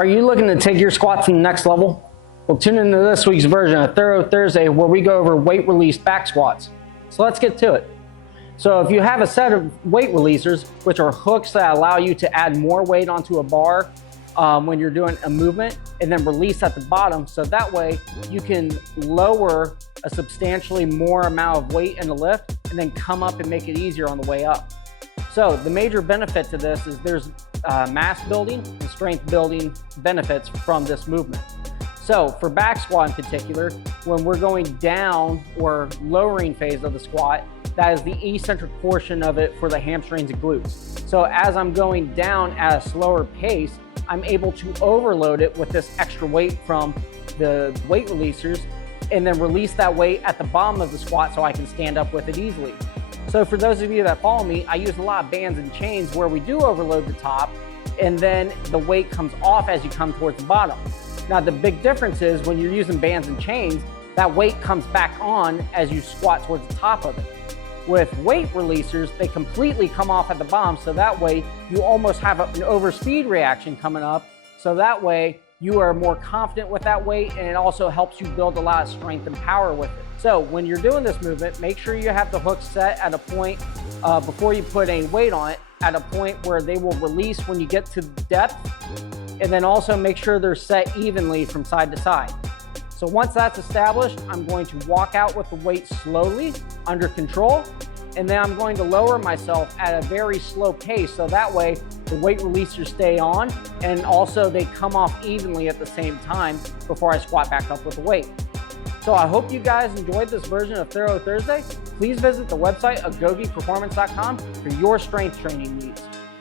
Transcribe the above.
Are you looking to take your squats to the next level? Well, tune into this week's version of Thorough Thursday where we go over weight release back squats. So let's get to it. So if you have a set of weight releasers, which are hooks that allow you to add more weight onto a bar when you're doing a movement and then release at the bottom, so that way you can lower a substantially more amount of weight in the lift and then come up and make it easier on the way up. So the major benefit to this is there's mass building and strength building benefits from this movement. So for back squat in particular, when we're going down or lowering phase of the squat, that is the eccentric portion of it for the hamstrings and glutes. So as I'm going down at a slower pace, I'm able to overload it with this extra weight from the weight releasers and then release that weight at the bottom of the squat so I can stand up with it easily. So for those of you that follow me, I use a lot of bands and chains where we do overload the top and then the weight comes off as you come towards the bottom. Now the big difference is when you're using bands and chains, that weight comes back on as you squat towards the top of it. With weight releasers, they completely come off at the bottom, so that way you almost have an overspeed reaction coming up, so that way you are more confident with that weight and it also helps you build a lot of strength and power with it. So when you're doing this movement, make sure you have the hook set at a point before you put any weight on it, at a point where they will release when you get to depth, and then also make sure they're set evenly from side to side. So once that's established, I'm going to walk out with the weight slowly, under control, and then I'm going to lower myself at a very slow pace so that way the weight releasers stay on and also they come off evenly at the same time before I squat back up with the weight. So I hope you guys enjoyed this version of Thorough Thursday. Please visit the website agogeperformance.com for your strength training needs.